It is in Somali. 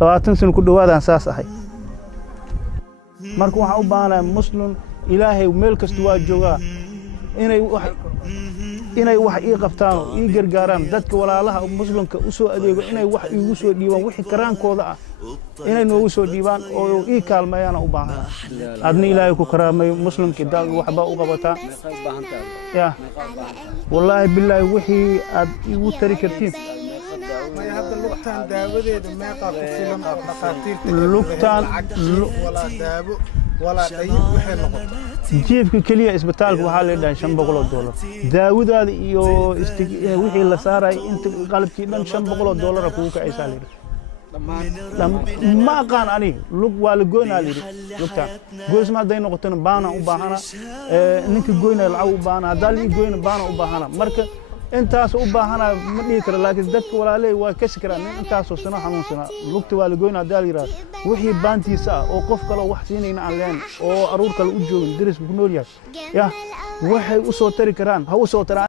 labaatan sano ku dhawaadaan saas ahay marka waxaan u baahanahay muslim ilaahay meel kasta waa joogaa inay wax ii qabtaan oo ii gargaaraan dadka walaalaha muslimka u soo adeego inay wax iigu soo dhiibaan wixii karaankooda ah inay noogu soo dhiibaan oo ii kaalmeeyaan u baahanahay adna ilaahay ku karaamay muslimka daal waxba u qabataa ya wallahi billahi wixii aad igu tari kartiin هذا لقطان داودي ما قاطع فيلم أقاطير لقطان ولا دابو ولا أي وحين نقطة جيبك كلية إسبتالك وحال يدان $500 داود هذا يو وحي اللي صار أنت قلبك يدان $500 أكوك أي سالي ما كان أني لق والجوين عليه لقطان جوز ما دين نقطة بانا وباهنا إنك جوين العو بانا دالي جوين بانا وباهنا مركب intaas u baahana ma dhigi karo laakiin dadka walaalay waa ka shakiraan intaas oo sano xanuunsana lugta waa la goynaa daal yiraahdo wixii baantiisa oo qof kale wax siinayna aan leen oo aruur kale u joogin diris ku nool yahay ya waxay u soo tari karaan ha u soo taraan